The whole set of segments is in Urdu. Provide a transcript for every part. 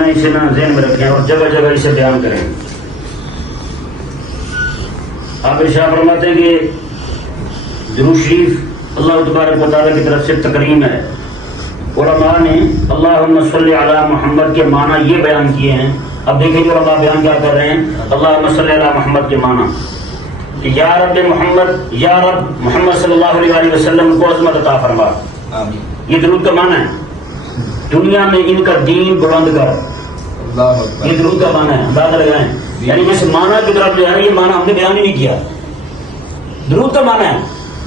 معنی اسے نہ ذہن میں رکھیں اور جگہ جگہ اسے بیان کریں. آپ ارشاد فرماتے ہیں کہ درود شریف اللہ تبارک و تعالیٰ کی طرف سے تکریم ہے. علماء نے اللہم صلی علی محمد کے معنی یہ بیان کیے ہیں. اب دیکھیں جو علماء بیان کیا کر رہے ہیں. اللہم صلی علی محمد کے معنی کہ یا رب محمد، یا رب محمد صلی اللہ علیہ وسلم کو عظمت عطا فرما. یہ درود کا معنی ہے. دنیا میں ان کا دین بلند کر، یہ درود کا معنی ہے. اندازہ لگائیں، یعنی جس معنی کی طرف جو ہے یہ معنی ہم نے بیان ہی نہیں کیا. درود کا معنی ہے.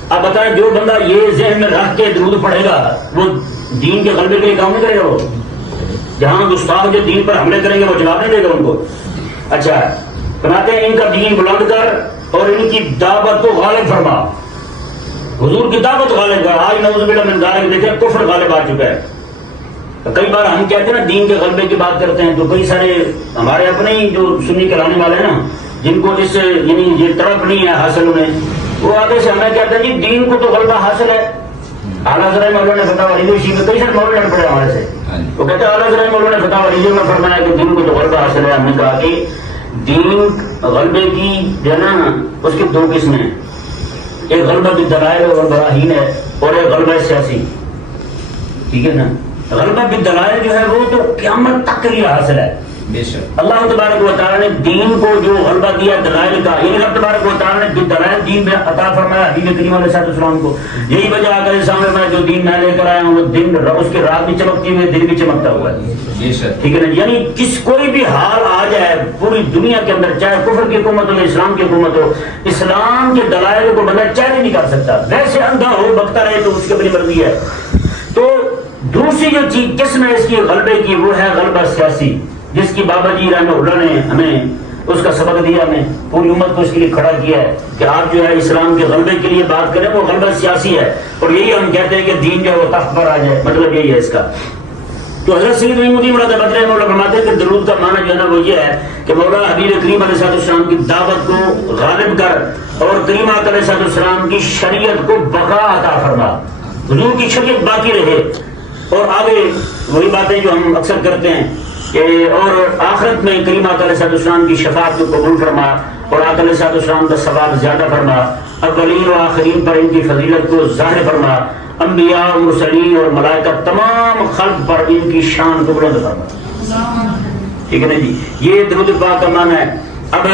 اب بتائیں جو بندہ یہ ذہن میں رکھ کے درود پڑھے گا وہ دین کے غلبے کے لیے کام نہیں کرے گا. وہ جہاں گستاخ جو دین پر حملے کریں گے وہ جواب نہیں دے گا ان کو. اچھا بناتے ہیں ان کا دین بلند کر اور ان کی دعوت کو غالب فرما. حضور کی دعوت غالب کر. آج نعوذ باللہ من ذالک دیکھیں کفر غالب آ چکا ہے. کئی بار ہم کہتے ہیں نا دین کے غلبے کی بات کرتے ہیں تو کئی سارے ہمارے اپنے ہی جو سنی کرانے والے ہیں نا جن کو اس یعنی یہ طرف نہیں ہے حاصل انہیں، وہ آگے سے ہمیں کہتے ہیں جی دین کو تو غلبہ حاصل ہے. اعلیٰ حضرت مولانا نے فتح وریدی شیخ میں کئی سارے مولوی لڑ پڑے ہمارے سے. وہ کہتے ہیں اعلیٰ حضرت مولانا نے فتح وریدی میں فرمایا کہ دین کو تو غلبہ حاصل ہے. ہم نے کہا کہ دین غلبے کی جو ہے نا اس کی دو قسمیں ہیں. ایک غلبہ بالدلائل اور براہین ہے اور ایک غلبہ سیاسی. ٹھیک ہے نا. غلبہ بالدلائل جو ہے وہ تو قیامت تک کے لیے حاصل ہے. اللہ تبارک و تعالیٰ نے دین کو جو غلبہ دیا دلائل کا، یعنی اللہ تبارک و تعالیٰ نے بالدلائل دین میں عطا فرمایا حبیب کریم علیہ السلام کو. یہی وجہ آ کر سامنے میں جو دین میں لے کر آیا ہوں وہ دن اس کے رات بھی چمکتی ہوئی دن بھی چمکتا ہوا ہے. ٹھیک ہے نا. یعنی کس کوئی بھی حال آ جائے پوری دنیا کے اندر، چاہے کفر کی حکومت ہو یا اسلام کی حکومت ہو، اسلام کے دلائل کو بندہ چیلنج نہیں کر سکتا. ویسے اندھا ہو بکتا رہے تو اس کی اپنی مرضی ہے. تو دوسری جو چیز قسم ہے اس کی غلبے کی وہ ہے غلبہ سیاسی، جس کی بابا جی رحمہ اللہ نے ہمیں اس کا سبق دیا. ہمیں پوری امت کو اس کے لیے کھڑا کیا ہے کہ آپ جو ہے اسلام کے غلبے کے لیے بات کریں. وہ غلبہ سیاسی ہے اور یہی ہم کہتے ہیں کہ دین جو ہے وہ تخت پر آ جائے. مطلب یہی ہے اس کا. تو حضرت سید محمود مراد بدر مولا فرماتے ہیں کہ درود کا معنی جو ہے نا وہ یہ ہے کہ مولا حبیب کریم علیہ السلام کی دعوت کو غالب کر اور کریم آقا علیہ السلام کی شریعت کو بقا عطا فرما. حضور کی شریعت باقی رہے. اور آگے وہی باتیں جو ہم اکثر کرتے ہیں کہ اور آخرت میں کریم آقا علیہ السلام کی شفاعت کو قبول فرما اور آقا علیہ السلام کا ثواب زیادہ فرما. اولین و آخرین پر ان کی فضیلت کو ظاہر فرما. انبیاء و مرسلین اور ملائکہ تمام خلق پر ان کی شان کو بلند فرما. ٹھیک ہے نا جی. یہ درود پاک کا معنی ہے. اب